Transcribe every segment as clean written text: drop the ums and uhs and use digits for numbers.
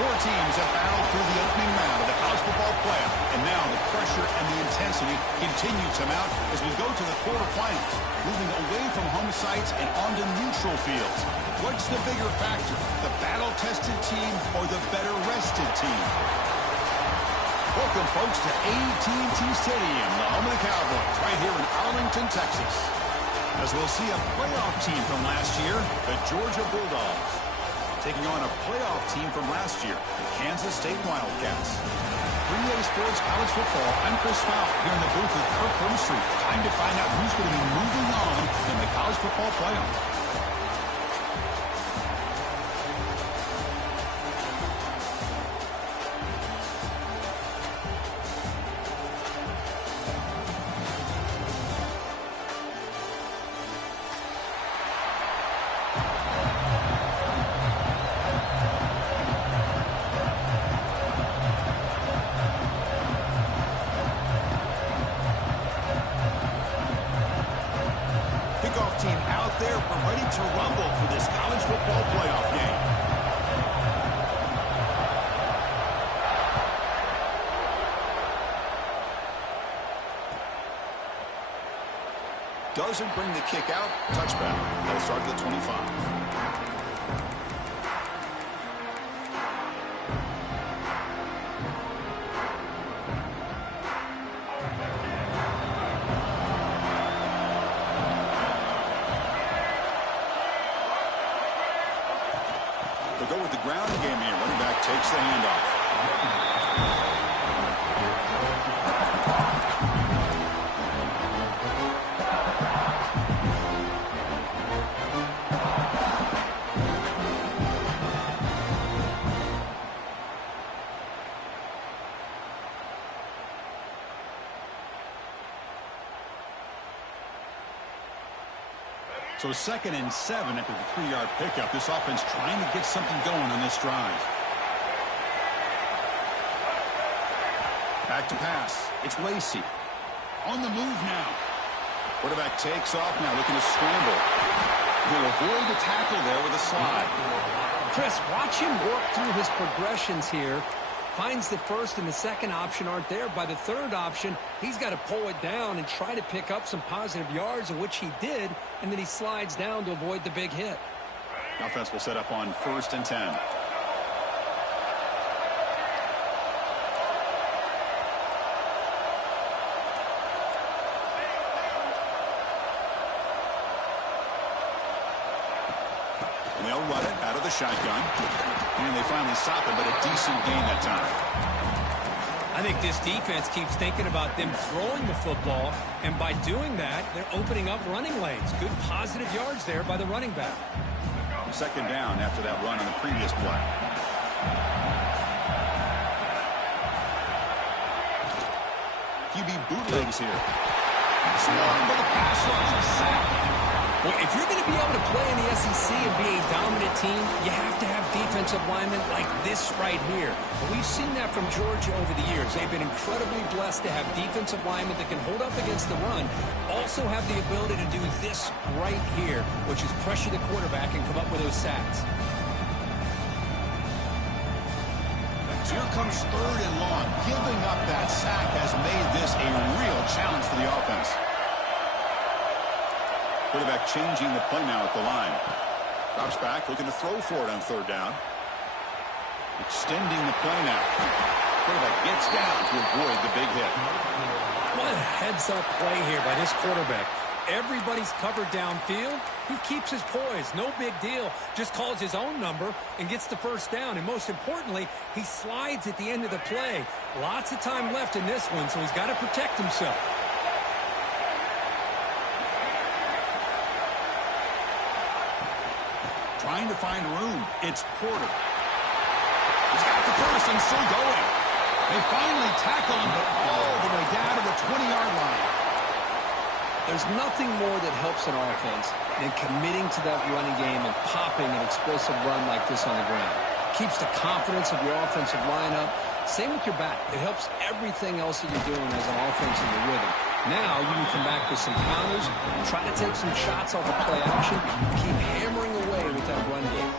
Four teams have battled through the opening round of the college football playoff, and now the pressure and the intensity continue to mount as we go to the quarterfinals, moving away from home sites and onto neutral fields. What's the bigger factor, the battle-tested team or the better-rested team? Welcome, folks, to AT&T Stadium, the home of the Cowboys, right here in Arlington, Texas. As we'll see a playoff team from last year, the Georgia Bulldogs, taking on a playoff team from last year, the Kansas State Wildcats. 3A Sports College Football, I'm Chris Fowler here in the booth with Kirk Street. Time to find out who's going to be moving on in the college football playoff. Team out there, we're ready to rumble for this college football playoff game. Doesn't bring the kick out. Touchback. That'll start at the 25. Go with the ground game here. Running back takes the handoff. So 2nd and 7 after the 3-yard pickup. This offense trying to get something going on this drive. Back to pass. It's Lacey. On the move now. Quarterback takes off now, looking to scramble. He'll avoid the tackle there with a slide. Chris, watch him work through his progressions here. Finds the first and the second option aren't there. By the third option, he's got to pull it down and try to pick up some positive yards, of which he did, and then he slides down to avoid the big hit. Offense will set up on 1st and 10. And they'll run it out of the shotgun. And they finally stop it, but a decent gain that time. I think this defense keeps thinking about them throwing the football, and by doing that, they're opening up running lanes. Good positive yards there by the running back. 2nd down after that run on the previous play. QB bootlegs here. Swung by the pass rush, a sack. Well, if you're going to be able to play in the SEC and be a dominant team, you have to have defensive linemen like this right here. And we've seen that from Georgia over the years. They've been incredibly blessed to have defensive linemen that can hold up against the run, also have the ability to do this right here, which is pressure the quarterback and come up with those sacks. Here comes 3rd and long. Giving up that sack has made this a real challenge for the offense. Quarterback changing the play now at the line. Drops back, looking to throw for it on 3rd down. Extending the play now. Quarterback gets down to avoid the big hit. What a heads-up play here by this quarterback. Everybody's covered downfield. He keeps his poise. No big deal. Just calls his own number and gets the 1st down. And most importantly, he slides at the end of the play. Lots of time left in this one, so he's got to protect himself. Trying to find room. It's Porter. He's got the first and still going. They finally tackle him, but all the way down to the 20-yard line. There's nothing more that helps an offense than committing to that running game and popping an explosive run like this on the ground. Keeps the confidence of your offensive lineup. Same with your back. It helps everything else that you're doing as an offense in your rhythm. Now you can come back with some counters and try to take some shots off of play action and keep hammering away with that run game.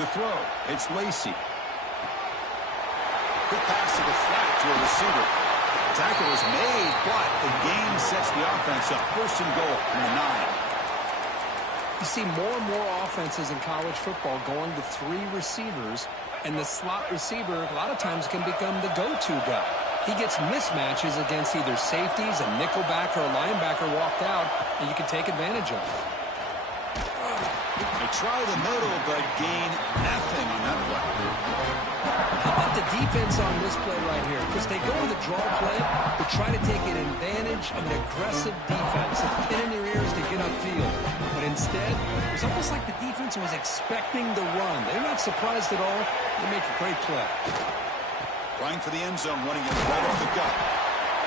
To throw, it's Lacey. Quick pass to the flat to a receiver. Tackle is made, but the gain sets the offense up. First and goal from the 9. You see more and more offenses in college football going to 3 receivers, and the slot receiver a lot of times can become the go-to guy. He gets mismatches against either safeties, a nickelback, or a linebacker walked out, and you can take advantage of it. They try the middle, but gain nothing on that play. How about the defense on this play right here? Because they go to the draw play to try to take an advantage of an aggressive defense and pin in their ears to get upfield. But instead, it was almost like the defense was expecting the run. They're not surprised at all. They make a great play. Trying for the end zone, running it right off the gut.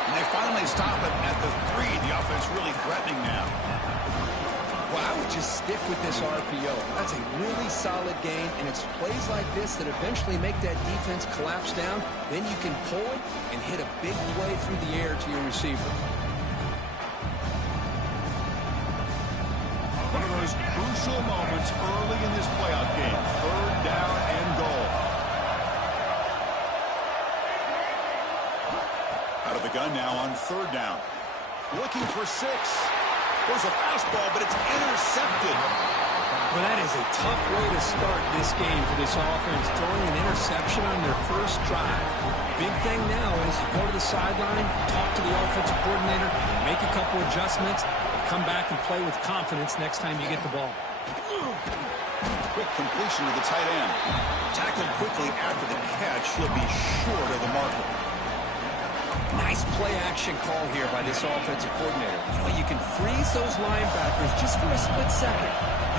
And they finally stop it at the 3. The offense really threatening now. Well, I would just stick with this RPO. That's a really solid game, and it's plays like this that eventually make that defense collapse down. Then you can pull it and hit a big play through the air to your receiver. One of those crucial moments early in this playoff game. 3rd down and goal. Out of the gun now on 3rd down. Looking for 6. There's a fastball, but it's intercepted. Well, that is a tough way to start this game for this offense, throwing an interception on their first drive. Big thing now is you go to the sideline, talk to the offensive coordinator, make a couple adjustments, and come back and play with confidence next time you get the ball. Quick completion to the tight end. Tackled quickly after the catch. He'll be short of the marker. Nice play-action call here by this offensive coordinator. You know, you can freeze those linebackers just for a split second.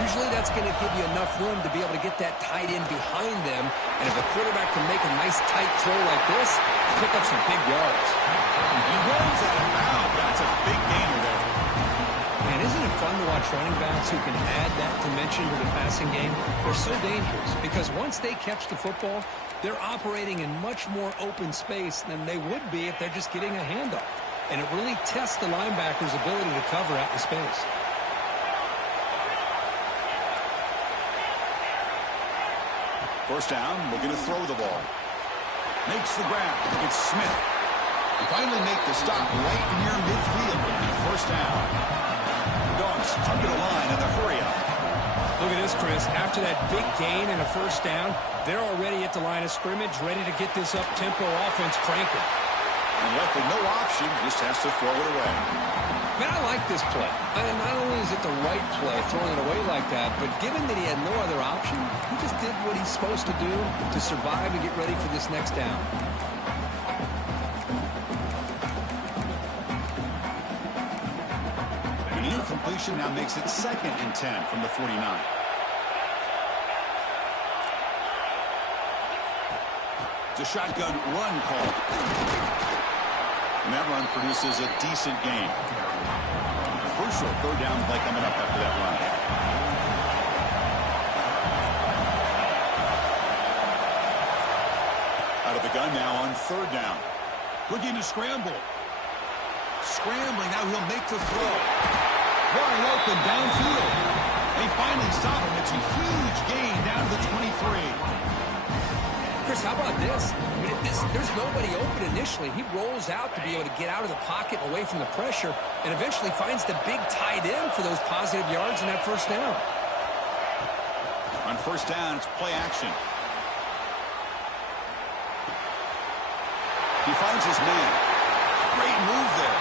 Usually that's going to give you enough room to be able to get that tight end behind them. And if the quarterback can make a nice tight throw like this, pick up some big yards. He runs out of bounds. That's a big gainer there. Man, isn't it fun to watch running backs who can add that dimension to the passing game? They're so dangerous because once they catch the football, they're operating in much more open space than they would be if they're just getting a handoff. And it really tests the linebacker's ability to cover out in space. First down, looking to throw the ball. Makes the grab. It's Smith. They finally make the stop right near midfield. It'll be first down. Dogs hug to the line in the hurry-up. Look at this, Chris. After that big gain and a first down, they're already at the line of scrimmage, ready to get this up-tempo offense cranking. And left with no option, just has to throw it away. Man, I like this play. And not only is it the right play, throwing it away like that, but given that he had no other option, he just did what he's supposed to do to survive and get ready for this next down. An incompletion now makes it 2nd and 10 from the 49. It's a shotgun run call. And that run produces a decent gain. Crucial 3rd down play coming up after that run. Out of the gun now on 3rd down. Looking to scramble. Scrambling, now he'll make the throw. Wide open downfield. They finally stop him. It's a huge gain down to the 23. Chris, how about this? I mean, there's nobody open initially. He rolls out to be able to get out of the pocket away from the pressure and eventually finds the big tight end for those positive yards in that first down. On first down, it's play action. He finds his man. Great move there.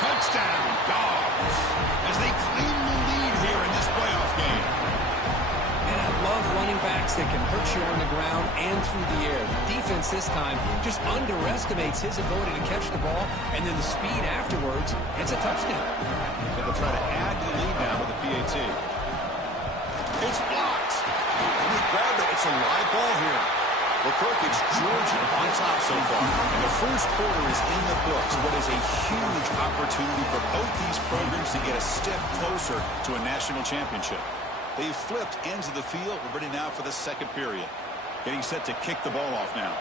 Touchdown, Dogs, as they claim the lead here in this playoff game. And I love running backs that can hurt you on the ground and through the air. The defense this time just underestimates his ability to catch the ball, and then the speed afterwards, it's a touchdown. So they'll try to add to the lead now with the PAT. It's blocked. And he grabbed it. It's a live ball here. Well, Kirk, it's Georgia on top so far. And the first quarter is in the books. What is a huge opportunity for both these programs to get a step closer to a national championship. They've flipped ends of the field. We're ready now for the second period. Getting set to kick the ball off now.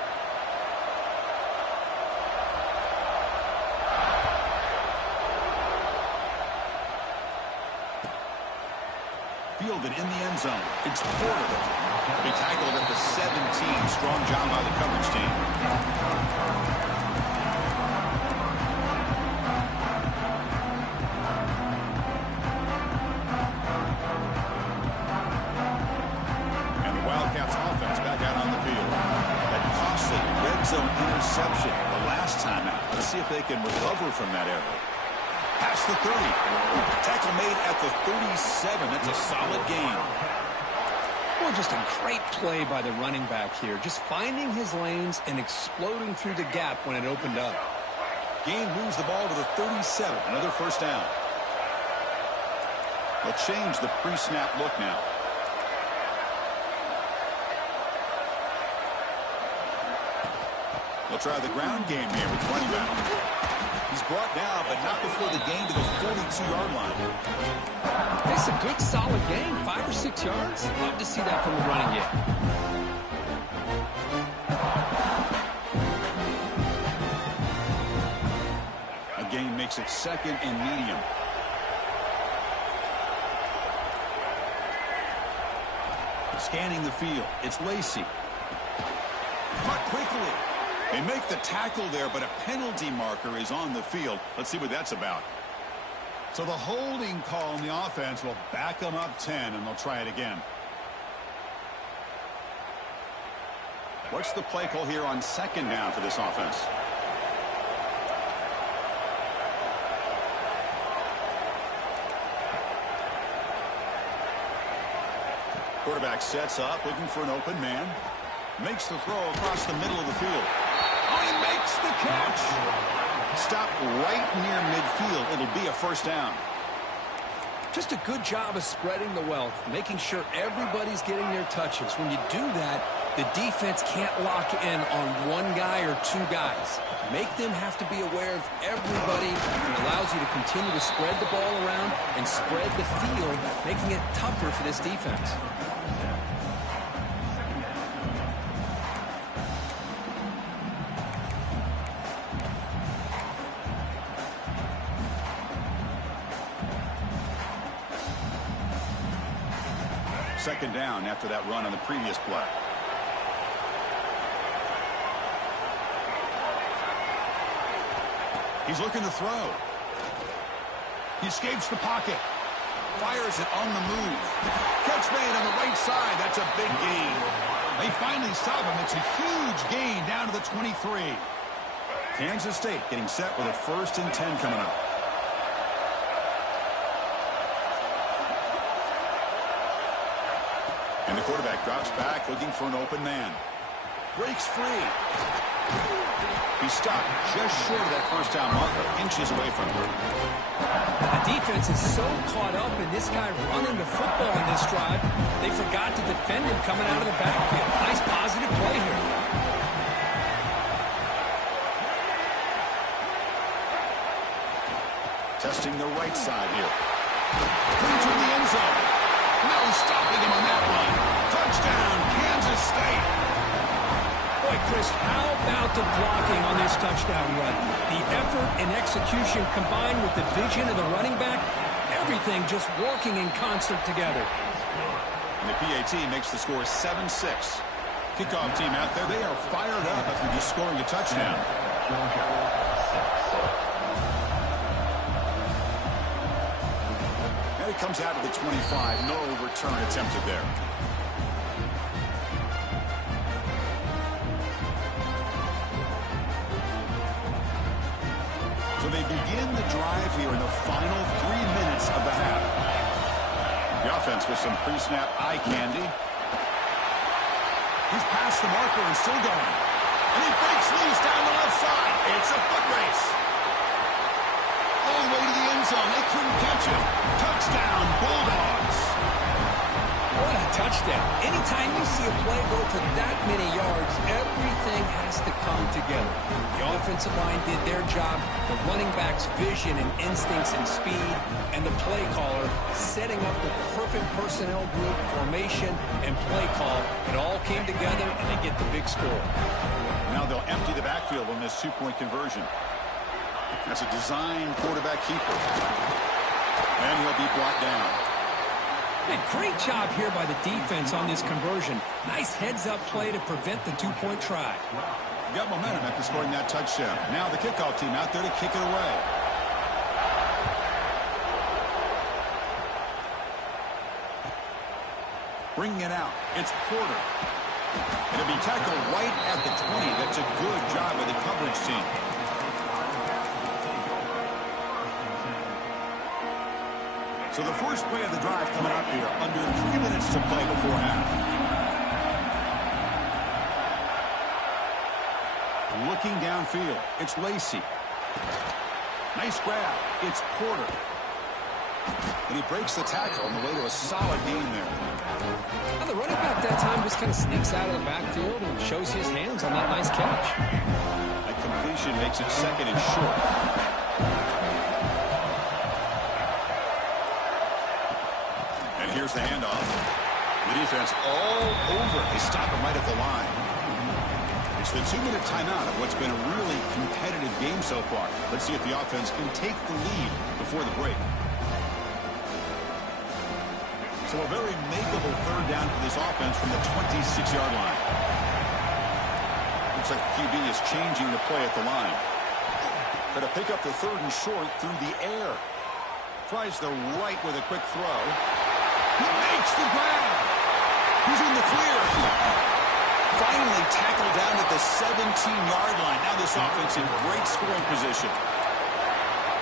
fielded in the end zone. It's Porter. They tackled at the 17. Strong job by the coverage team. And the Wildcats offense back out on the field. That costly red zone interception the last time out. Let's see if they can recover from that error. Past the 30. Tackle made at the 37. That's a solid gain. Well, just a great play by the running back here. Just finding his lanes and exploding through the gap when it opened up. Gain moves the ball to the 37. Another first down. They'll change the pre-snap look now. They'll try the ground game here with running back. He's brought down, but not before the gain to the 42-yard line. It's a good, solid gain, 5 or 6 yards. Love to see that from the running game. A gain makes it second and medium. Scanning the field, it's Lacey. Caught quickly. They make the tackle there, but a penalty marker is on the field. Let's see what that's about. So the holding call on the offense will back them up 10, and they'll try it again. What's the play call here on second down for this offense? Quarterback sets up, looking for an open man. Makes the throw across the middle of the field. Oh, he makes the catch. Stop right near midfield. It'll be a first down. Just a good job of spreading the wealth, making sure everybody's getting their touches. When you do that, the defense can't lock in on one guy or two guys. Make them have to be aware of everybody. It allows you to continue to spread the ball around and spread the field, making it tougher for this defense. Second down after that run on the previous play. He's looking to throw. He escapes the pocket. Fires it on the move. Catch made on the right side. That's a big gain. They finally stop him. It's a huge gain down to the 23. Kansas State getting set with a 1st and 10 coming up. And the quarterback drops back, looking for an open man. Breaks free. He's stopped just short of that first down marker, inches away from him. The defense is so caught up in this guy running the football in this drive, they forgot to defend him coming out of the backfield. Nice positive play here. Testing the right side here. Into the end zone. No stopping him on that one. Touchdown, Kansas State. Boy, Chris, how about the blocking on this touchdown run? The effort and execution combined with the vision of the running back, everything just working in concert together. And the PAT makes the score 7-6. Kickoff team out there, they are fired up after just scoring a touchdown. And it comes out of the 25. No return attempted there. So they begin the drive here in the final 3 minutes of the half. The offense with some pre-snap eye candy. He's past the marker and still going. And he breaks loose down the left side. It's a foot race. All the way to the end zone. They couldn't catch him. Touchdown, Bulldogs. What a touchdown. Anytime you see a play go for that many yards, everything has to come together. The offensive line did their job, the running back's vision and instincts and speed, and the play caller setting up the perfect personnel group, formation, and play call. It all came together, and they get the big score. Now they'll empty the backfield on this two-point conversion. That's a design quarterback keeper. And he'll be brought down. And great job here by the defense on this conversion. Nice heads-up play to prevent the two-point try. Got momentum after scoring that touchdown. Now the kickoff team out there to kick it away. Bringing it out. It's Porter. It'll be tackled right at the 20. That's a good job by the coverage team. So the first play of the drive coming up here. Under 3 minutes to play before half. Looking downfield. It's Lacey. Nice grab. It's Porter. And he breaks the tackle on the way to a solid gain there. Well, the running back that time just kind of sneaks out of the backfield and shows his hands on that nice catch. A completion makes it second and short. And here's the handoff. The defense all over. They stop him right at the line. It's the 2-minute timeout of what's been a really competitive game so far. Let's see if the offense can take the lead before the break. So a very makeable third down for this offense from the 26-yard line. Looks like QB is changing the play at the line. Going to pick up the third and short through the air. Tries the right with a quick throw. He makes the grab. He's in the clear. Finally tackled down at the 17-yard line. Now this offense in great scoring position.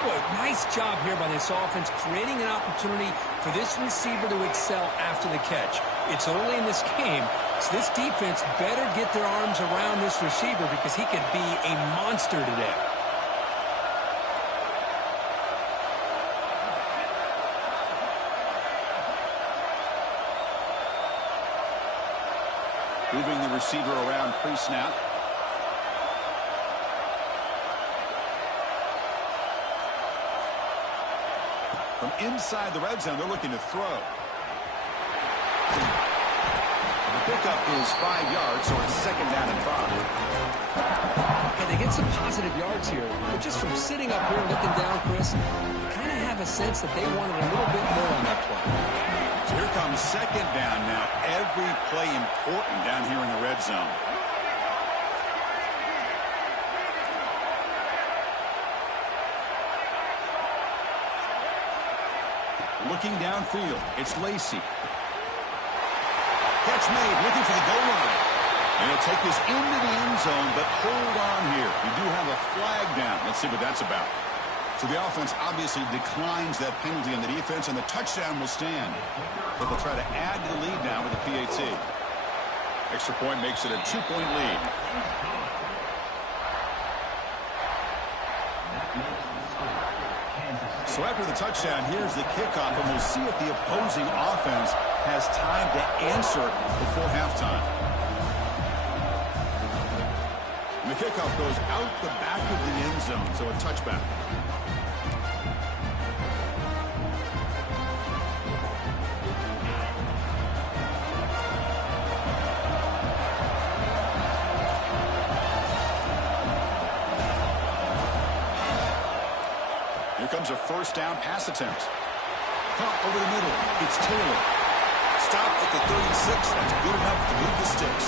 Boy, nice job here by this offense, creating an opportunity for this receiver to excel after the catch. It's early in this game, so this defense better get their arms around this receiver because he could be a monster today. Moving the receiver around pre-snap. From inside the red zone, they're looking to throw. The pickup is 5 yards, so it's second down and 5. And they get some positive yards here, but just from sitting up here looking down, Chris, you kind of have a sense that they wanted a little bit more on that play. So here comes second down now. Every play important down here in the red zone. Looking downfield, it's Lacey. Catch made, looking for the goal line. And he'll take this into the end zone, but hold on here. We do have a flag down. Let's see what that's about. So the offense obviously declines that penalty on the defense, and the touchdown will stand. But they'll try to add to the lead now with a PAT. Extra point makes it a 2-point lead. So after the touchdown, here's the kickoff, and we'll see if the opposing offense has time to answer before halftime. And the kickoff goes out the back of the end zone, so a touchback. Here comes a first down pass attempt. Pump over the middle. It's Taylor. Stopped at the 36. That's good enough to move the sticks.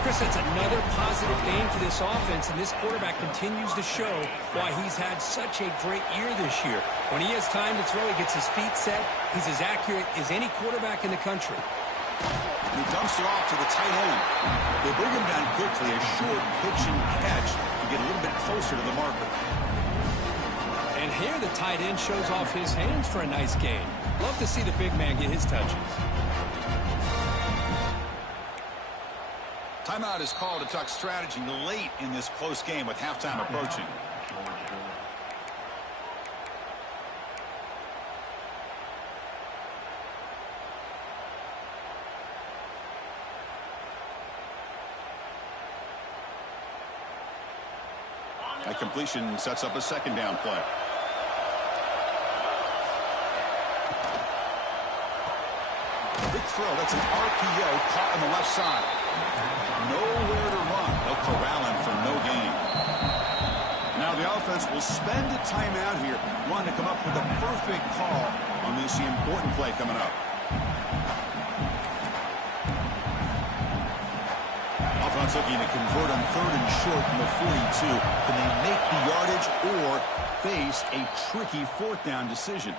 Chris, that's another positive game for this offense, and this quarterback continues to show why he's had such a great year this year. When he has time to throw, he gets his feet set. He's as accurate as any quarterback in the country. He dumps it off to the tight end. They bring him down quickly. A short pitch and catch to get a little bit closer to the marker. And here the tight end shows off his hands for a nice gain. Love to see the big man get his touches. Timeout is called to talk strategy late in this close game with halftime approaching. That completion sets up a second down play. Big throw. That's an RPO caught on the left side. Nowhere to run. They'll corral him for no gain. Now the offense offense will spend a timeout here, wanting to come up with the perfect call on this important play coming up. Offense looking to convert on 3rd and short from the 42. Can they make the yardage or face a tricky 4th down decision?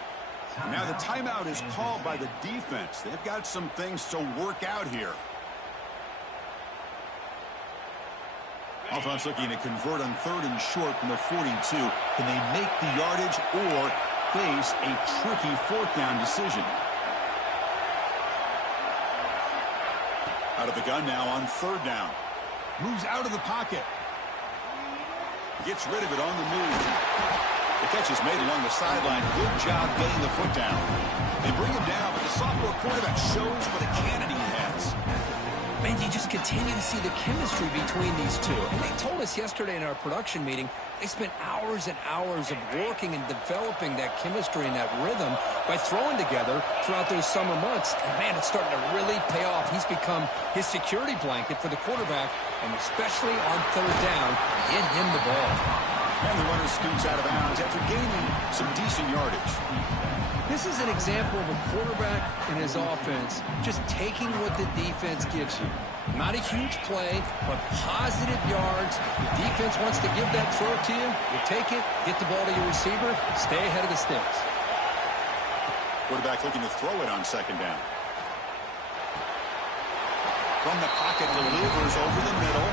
Now the timeout is called by the defense. They've got some things to work out here. Offense looking to convert on 3rd and short from the 42. Can they make the yardage or face a tricky 4th down decision? Out of the gun now on 3rd down. Moves out of the pocket. Gets rid of it on the move. The catch is made along the sideline. Good job getting the foot down. They bring him down, but the sophomore quarterback shows what a cannon he has. Man, you just continue to see the chemistry between these two. And they told us yesterday in our production meeting, they spent hours and hours of working and developing that chemistry and that rhythm by throwing together throughout those summer months. And, man, it's starting to really pay off. He's become his security blanket for the quarterback, and especially on 3rd down, get him the ball. And the runner scoots out of bounds after gaining some decent yardage. This is an example of a quarterback and his offense just taking what the defense gives you. Not a huge play, but positive yards. The defense wants to give that throw to you. You take it, get the ball to your receiver, stay ahead of the sticks. Quarterback looking to throw it on 2nd down. From the pocket, delivers over the middle.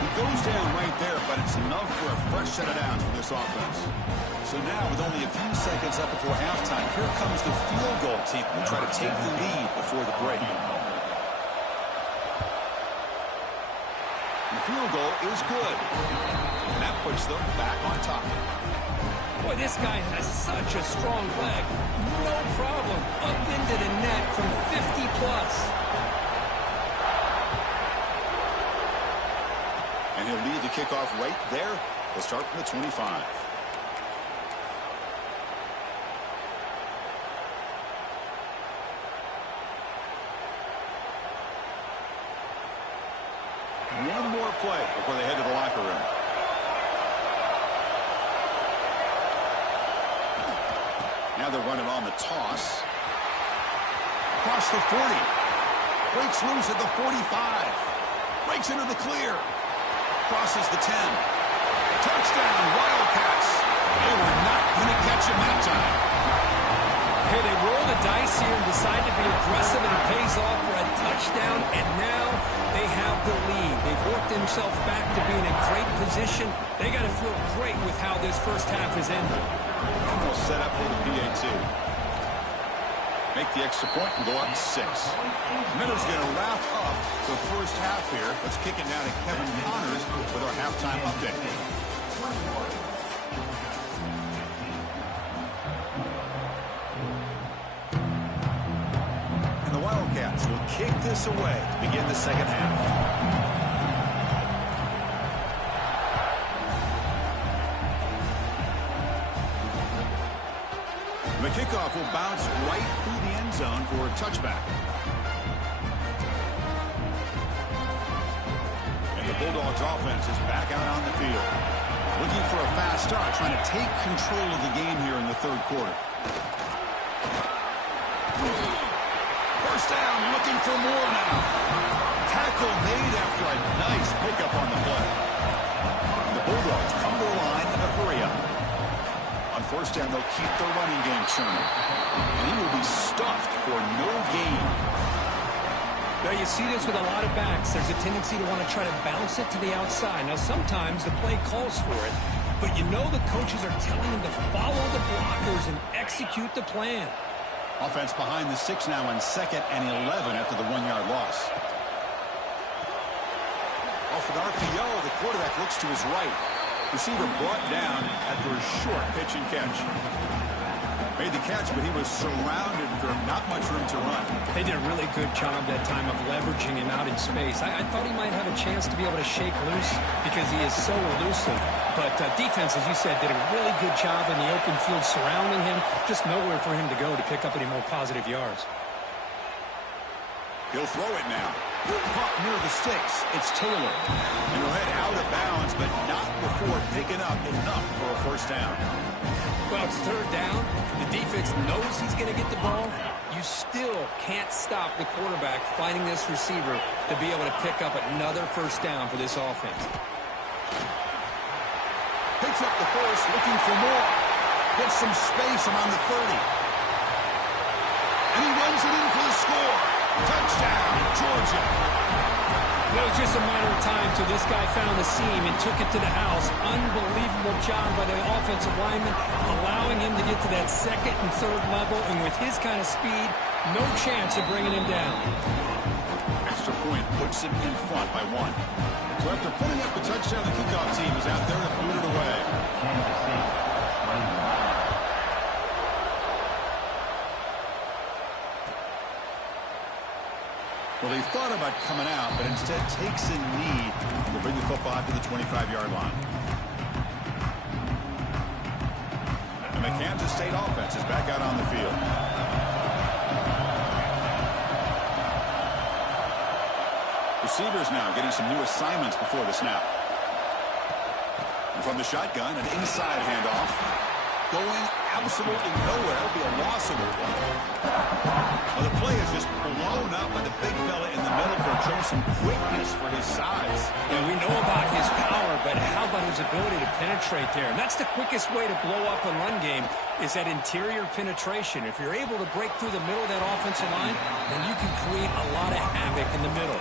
He goes down right there, but it's enough for a fresh set of downs for this offense. So now, with only a few seconds up before halftime, here comes the field goal team to try to take the lead before the break. And the field goal is good. And that puts them back on top. Boy, this guy has such a strong leg. No problem. Up into the net from 50 plus. And he'll lead the kickoff right there. He'll start from the 25. One more play before they head to the locker room. Now they're running on the toss. Across the 40. Breaks loose at the 45. Breaks into the clear. Crosses the 10. Touchdown, Wildcats. They were not going to catch him that time. Hey, they roll the dice here and decide to be aggressive, and it pays off for a touchdown, and now they have the lead. They've worked themselves back to being in great position. They got to feel great with how this first half is ending. Almost set up for the PA2. Make the extra point and go up 6. Minnows going to wrap up the first half here. Let's kick it now to Kevin Connors with our halftime update. And the Wildcats will kick this away to begin the second half. The kickoff will bounce right through the end zone for a touchback. And the Bulldogs offense is back out on the field. Looking for a fast start, trying to take control of the game here in the 3rd quarter. First down, looking for more now. Tackle made after a nice pickup on the play. The Bulldogs come to the line in a hurry up. On first down, they'll keep their running game churning. And he will be stuffed for no gain. Now, you see this with a lot of backs. There's a tendency to want to try to bounce it to the outside. Now, sometimes the play calls for it, but you know the coaches are telling them to follow the blockers and execute the plan. Offense behind the 6 now on 2nd and 11 after the 1-yard loss. Off an RPO, the quarterback looks to his right. Receiver brought down after a short pitch and catch. Made the catch, but he was surrounded for not much room to run. They did a really good job that time of leveraging him out in space. I thought he might have a chance to be able to shake loose because he is so elusive. But defense, as you said, did a really good job in the open field surrounding him. Just nowhere for him to go to pick up any more positive yards. He'll throw it now. Caught near the sticks. It's Taylor. And he'll head out of bounds, but not before before picking up enough for a first down. Well, it's third down. The defense knows he's going to get the ball. You still can't stop the quarterback finding this receiver to be able to pick up another first down for this offense. Picks up the force, looking for more. Gets some space around the 30. And he runs it in for the score. Touchdown, Georgia. It was just a matter of time till this guy found the seam and took it to the house. Unbelievable job by the offensive lineman, allowing him to get to that second and third level. And with his kind of speed, no chance of bringing him down. Extra point puts him in front by 1. So after putting up the touchdown, the kickoff team is out there to boot it away. Well, they thought about coming out, but instead takes a knee to bring the football out to the 25-yard line. And the Kansas State offense is back out on the field. Receivers now getting some new assignments before the snap. And from the shotgun, an inside handoff. Going absolutely nowhere. It'll be a loss of a play. Well, the play is just blown up by the big fella in the middle for showing some quickness for his size. Yeah, we know about his power, but how about his ability to penetrate there? And that's the quickest way to blow up a run game is that interior penetration. If you're able to break through the middle of that offensive line, then you can create a lot of havoc in the middle.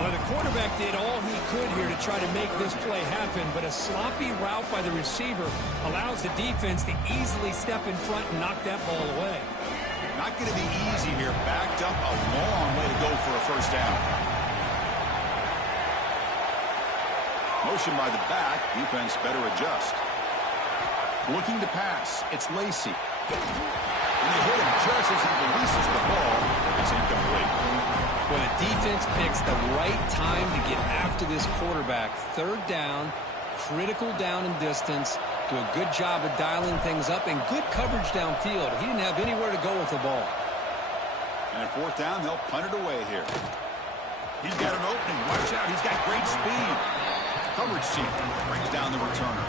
Well, the quarterback did all he could here to try to make this play happen, but a sloppy route by the receiver allows the defense to easily step in front and knock that ball away. Not going to be easy here. Backed up a long way to go for a first down. Motion by the back. Defense better adjust. Looking to pass. It's Lacy. And they hit him just as he releases the ball. It's incomplete. Well, the defense picks the right time to get after this quarterback. Third down, critical down and distance. Do a good job of dialing things up and good coverage downfield. He didn't have anywhere to go with the ball. And at fourth down, they'll punt it away here. He's got an opening. Watch out. He's got great speed. Coverage team brings down the returner.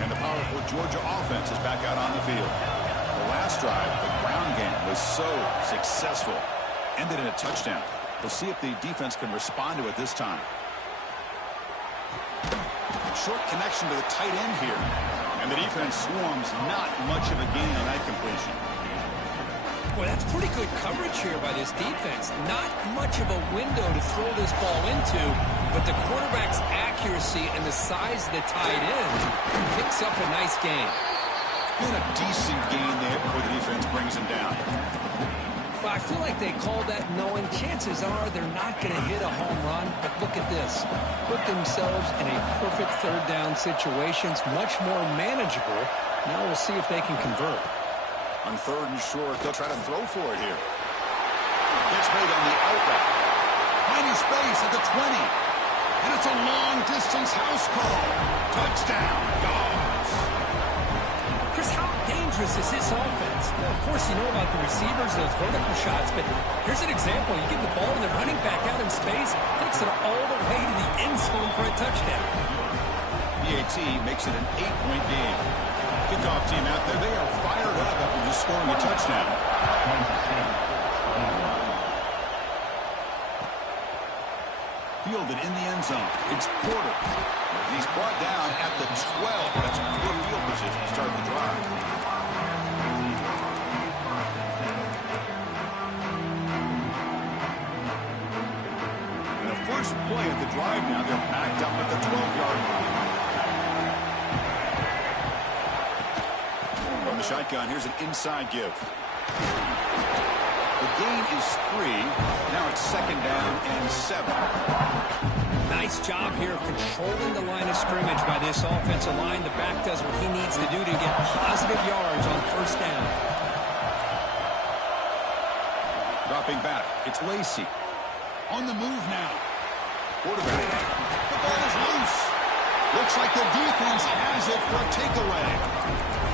And the powerful Georgia offense is back out on the field. The last drive, the ground game was so successful. Ended in a touchdown. We'll see if the defense can respond to it this time. Short connection to the tight end here. And the defense swarms. Not much of a gain on that completion. Well, that's pretty good coverage here by this defense. Not much of a window to throw this ball into, but the quarterback's accuracy and the size of the tight end picks up a nice gain. Been a decent gain there before the defense brings him down. Well, I feel like they called that knowing chances are they're not going to hit a home run. But look at this. Put themselves in a perfect third down situation. It's much more manageable. Now we'll see if they can convert. On third and short, they'll try to throw for it here. Gets made on the outright. Finding space at the 20. And it's a long-distance house call. Touchdown, Dogs. Chris, how dangerous is this offense? Well, of course, you know about the receivers, those vertical shots, but here's an example. You get the ball and the running back out in space, takes it all the way to the end zone for a touchdown. BAT makes it an 8-point game. Kickoff team out there, they are fired up after just scoring a touchdown. Fielded in the end zone. It's Porter. He's brought down at the 12. That's poor field position to start the drive. And the first play of the drive now, they're backed up at the 12-yard line. From the shotgun, here's an inside give. The gain is 3. Now it's second down and 7. Nice job here of controlling the line of scrimmage by this offensive line. The back does what he needs to do to get positive yards on first down. Dropping back, it's Lacy. On the move now. Quarterback. The ball is loose. Looks like the defense has it for a takeaway.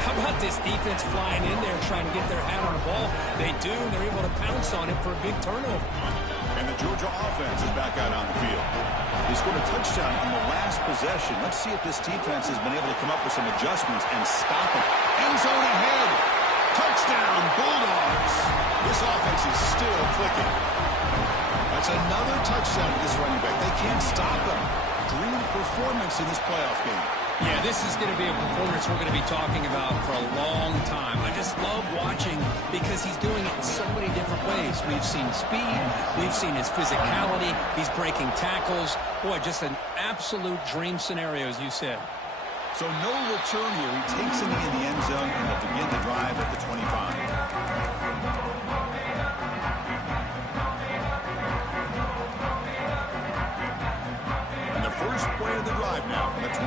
How about this defense flying in there trying to get their hat on the ball? They do, and they're able to pounce on it for a big turnover. And the Georgia offense is back out on the field. scored a touchdown on the last possession. Let's see if this defense has been able to come up with some adjustments and stop it. End zone ahead. Touchdown, Bulldogs. This offense is still clicking. That's another touchdown to this running back. They can't stop him. Dream performance in this playoff game. Yeah, this is going to be a performance we're going to be talking about for a long time. I just love watching because he's doing it in so many different ways. We've seen speed. We've seen his physicality. He's breaking tackles. Boy, just an absolute dream scenario, as you said. So no return here. He takes him in the end zone and will begin the drive at the 25. First play of the drive now from the 25.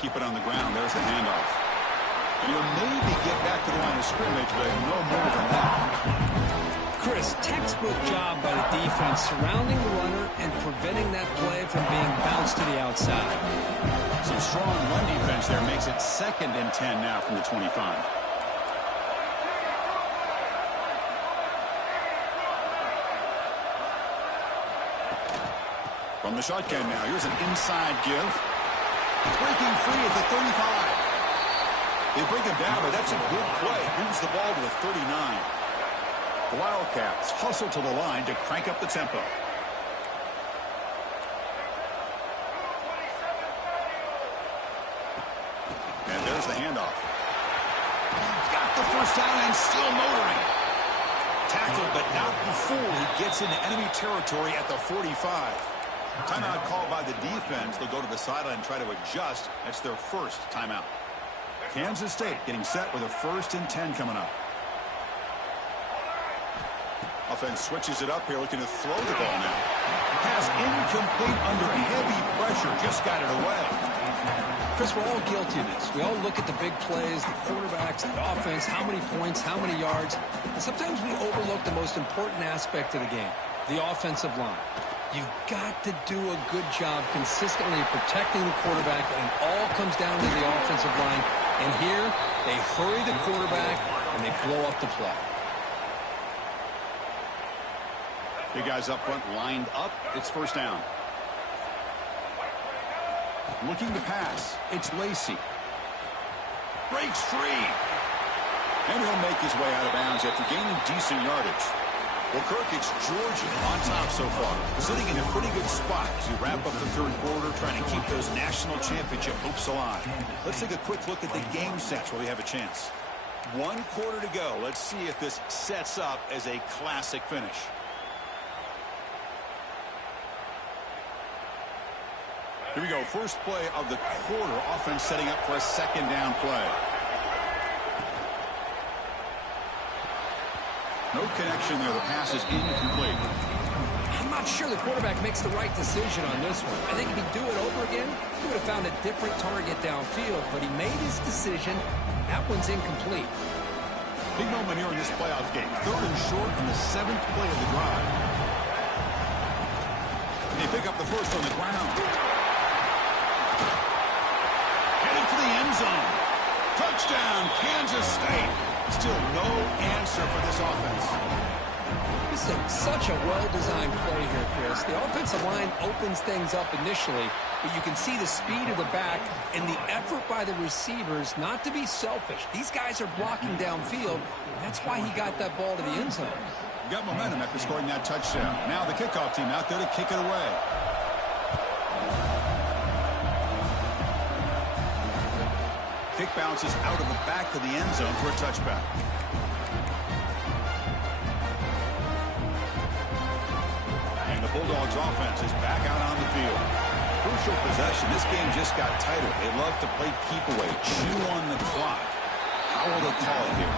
Keep it on the ground. There's the handoff. And he'll maybe get back to the line of scrimmage, but no more than that. Chris, textbook job by the defense surrounding the runner and preventing that play from being bounced to the outside. Some strong run defense there makes it 2nd and 10 now from the 25. From the shotgun now, here's an inside give. Breaking free at the 35. They bring him down, but that's a good play. Moves the ball to the 39. The Wildcats hustle to the line to crank up the tempo. And there's the handoff. Got the first down and still motoring. Tackled, but not before he gets into enemy territory at the 45. Timeout called by the defense. They'll go to the sideline and try to adjust. That's their first timeout. Kansas State getting set with a 1st and 10 coming up. Offense switches it up here, looking to throw the ball now. Pass incomplete under heavy pressure. Just got it away. Chris, we're all guilty of this. We all look at the big plays, the quarterbacks, the offense, how many points, how many yards. And sometimes we overlook the most important aspect of the game, the offensive line. You've got to do a good job consistently protecting the quarterback, and it all comes down to the offensive line. And here, they hurry the quarterback, and they blow up the play. Big guys up front lined up. It's first down. Looking to pass. It's Lacey. Breaks free. And he'll make his way out of bounds after gaining decent yardage. Well, Kirk, it's Georgia on top so far. Sitting in a pretty good spot as we wrap up the 3rd quarter, trying to keep those national championship hopes alive. Let's take a quick look at the game sets where we have a chance. 1 quarter to go. Let's see if this sets up as a classic finish. Here we go. First play of the quarter. Offense setting up for a 2nd down play. No connection there. The pass is incomplete. I'm not sure the quarterback makes the right decision on this one. I think if he'd do it over again, he would have found a different target downfield, but he made his decision. That one's incomplete. Big moment here in this playoff game. 3rd and short on the 7th play of the drive. They pick up the first on the ground. Headed for the end zone. Touchdown, Kansas State. Still no answer for this offense. This is such a well-designed play here, Chris. The offensive line opens things up initially, but you can see the speed of the back and the effort by the receivers not to be selfish. These guys are blocking downfield, and that's why he got that ball to the end zone. Got momentum after scoring that touchdown. Now the kickoff team out there to kick it away. Kick bounces out of the back of the end zone for a touchback. And the Bulldogs offense is back out on the field. Crucial possession. This game just got tighter. They love to play keep away, chew on the clock. How will they call it here?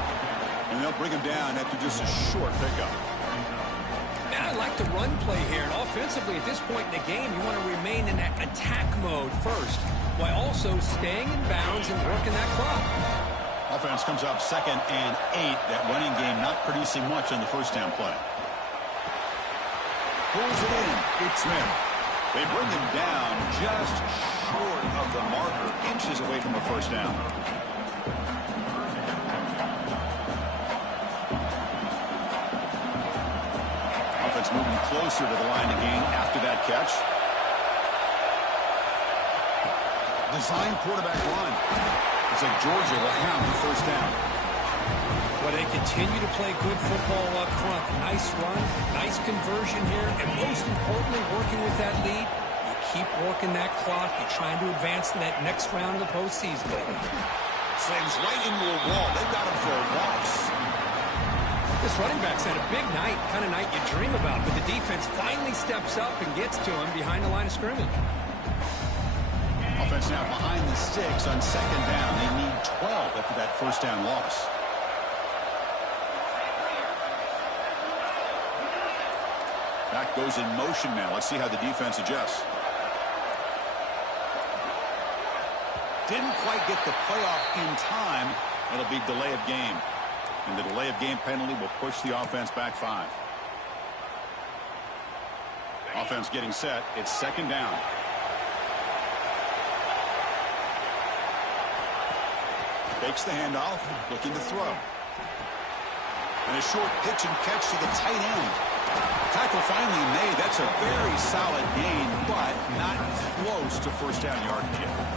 And they'll bring him down after just a short pickup. Man, I like the run play here. And offensively, at this point in the game, you want to remain in that attack mode first, while also staying in bounds and working that clock. Offense comes up 2nd and 8. That running game not producing much on the first down play. Pulls it in. It's Smith. They bring him down just short of the marker, inches away from the first down. On offense moving closer to the line to gain after that catch. Design quarterback run. It's like Georgia will have the first down. Well, they continue to play good football up front. Nice run, nice conversion here, and most importantly, working with that lead, you keep working that clock. You're trying to advance to that next round of the postseason. Slams right into a wall. They've got him for a loss. This running back's had a big night, kind of night you dream about, but the defense finally steps up and gets to him behind the line of scrimmage. Offense now behind the sticks on second down. They need 12 after that first down loss. Back goes in motion now. Let's see how the defense adjusts. Didn't quite get the playoff in time. It'll be delay of game. And the delay of game penalty will push the offense back 5. Offense getting set. It's second down. Fakes the handoff, looking to throw. And a short pitch and catch to the tight end. Tackle finally made. That's a very solid gain, but not close to first down yardage yet.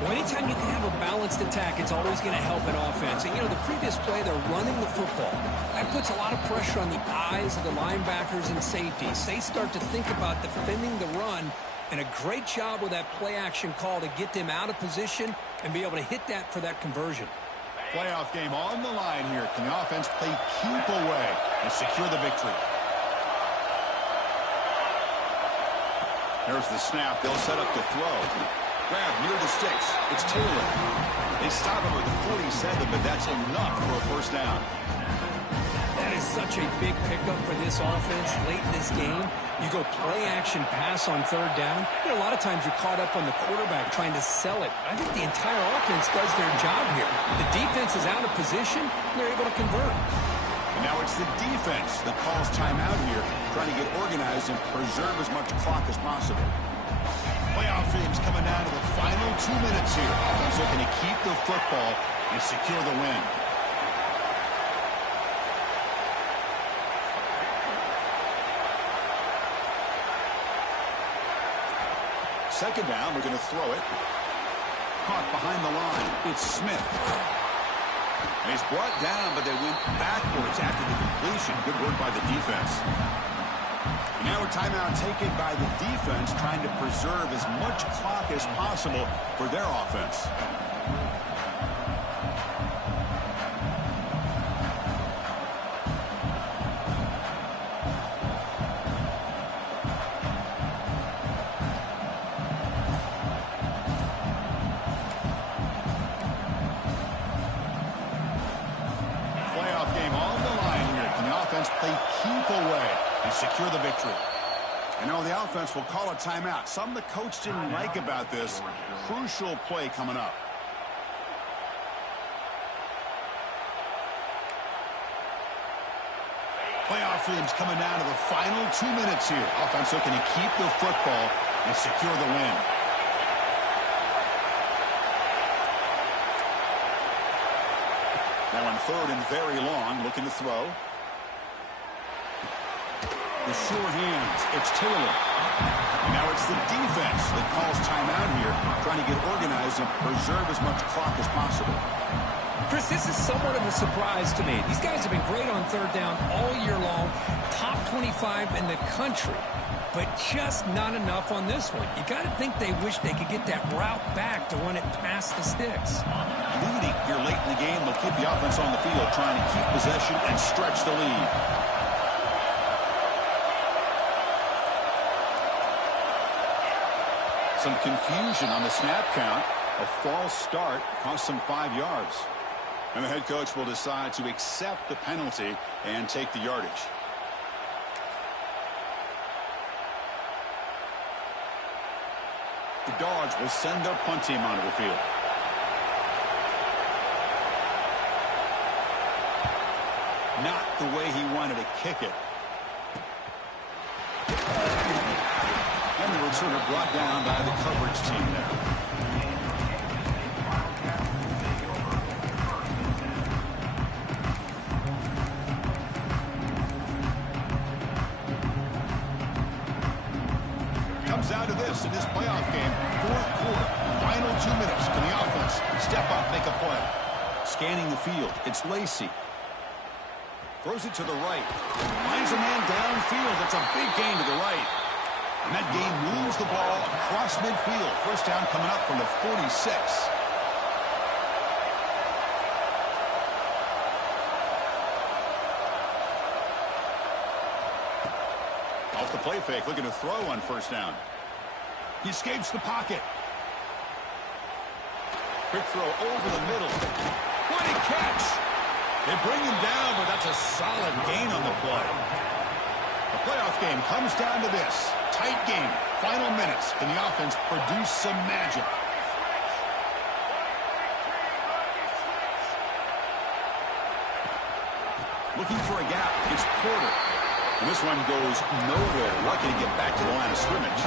Well, anytime you can have a balanced attack, it's always going to help an offense. And, you know, the previous play, they're running the football. That puts a lot of pressure on the eyes of the linebackers and safeties. They start to think about defending the run, and a great job with that play-action call to get them out of position and be able to hit that for that conversion. Playoff game on the line here. Can the offense play keep away and secure the victory? There's the snap. They'll set up the throw. Grab near the sticks. It's Taylor. They stop him at the 47, but that's enough for a first down. That is such a big pickup for this offense late in this game. You go play-action pass on third down. You know, a lot of times you're caught up on the quarterback trying to sell it. I think the entire offense does their job here. The defense is out of position, and they're able to convert. And now it's the defense that calls timeout here, trying to get organized and preserve as much clock as possible. Playoff games coming down to the final 2 minutes here. Offense looking to keep the football and secure the win. Second down, we're going to throw it. Caught behind the line. It's Smith. And he's brought down, but they went backwards after the completion. Good work by the defense. And now a timeout taken by the defense, trying to preserve as much clock as possible for their offense. Play keep away and secure the victory. And now the offense will call a timeout. Something the coach didn't like about this. Crucial play coming up. Playoff games coming down to the final 2 minutes here. Offense looking to keep the football and secure the win. Now on third and very long, looking to throw. The sure hands. It's Taylor. Now it's the defense that calls timeout here, trying to get organized and preserve as much clock as possible. Chris, this is somewhat of a surprise to me. These guys have been great on third down all year long, top 25 in the country, but just not enough on this one. You got to think they wish they could get that route back to run it past the sticks. Leading here late in the game, they'll keep the offense on the field, trying to keep possession and stretch the lead. Some confusion on the snap count. A false start cost them 5 yards. And the head coach will decide to accept the penalty and take the yardage. The Dogs will send their punt team onto the field. Not the way he wanted to kick it. And the returner brought down by the coverage team there. Comes down to this in this playoff game. Fourth quarter, final 2 minutes. Can the offense step up, make a play? Scanning the field, it's Lacy. Throws it to the right. Finds a man downfield. It's a big gain to the right. And that gain moves the ball across midfield. First down coming up from the 46. Off the play fake, looking to throw on first down. He escapes the pocket. Quick throw over the middle. What a catch! They bring him down, but that's a solid gain on the play. The playoff game comes down to this. Tight game. Final minutes. Can the offense produce some magic? Looking for a gap. It's Porter. And this one goes nowhere. Lucky to get back to the line of scrimmage.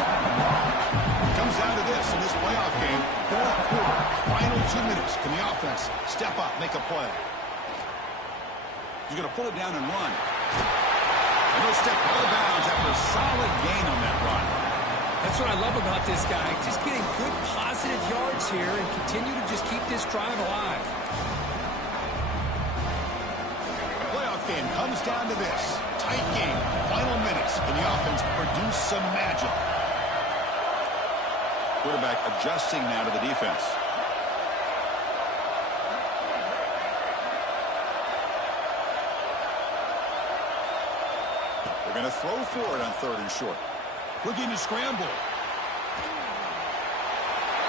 Comes down to this in this playoff game. Fourth quarter. Final 2 minutes. Can the offense step up, make a play? He's going to pull it down and run. And he'll step out of bounds after a solid gain on that run. That's what I love about this guy. Just getting good positive yards here and continue to just keep this drive alive. The playoff game comes down to this. Tight game. Final minutes. Can the offense produce some magic? Quarterback adjusting now to the defense. They're going to throw for it on third and short. Looking to scramble.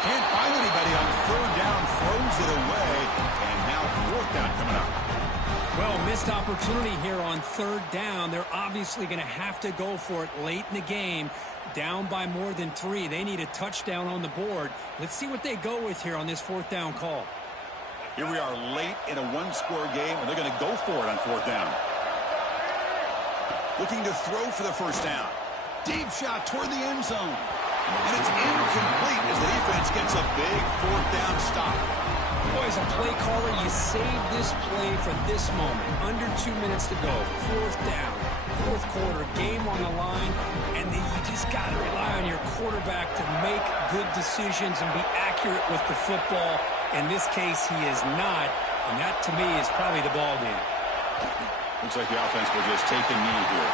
Can't find anybody on third down. Throws it away. And now fourth down coming up. Well, missed opportunity here on third down. They're obviously going to have to go for it late in the game. Down by more than 3. They need a touchdown on the board. Let's see what they go with here on this fourth down call. Here we are late in a one-score game, and they're going to go for it on fourth down. Looking to throw for the first down. Deep shot toward the end zone. And it's incomplete as the defense gets a big fourth down stop. Boy, as a play caller, you save this play for this moment. Under 2 minutes to go. Fourth down. Fourth quarter. Game on the line. And then you just got to rely on your quarterback to make good decisions and be accurate with the football. In this case, he is not. And that, to me, is probably the ball game. Looks like the offense will just take a knee here.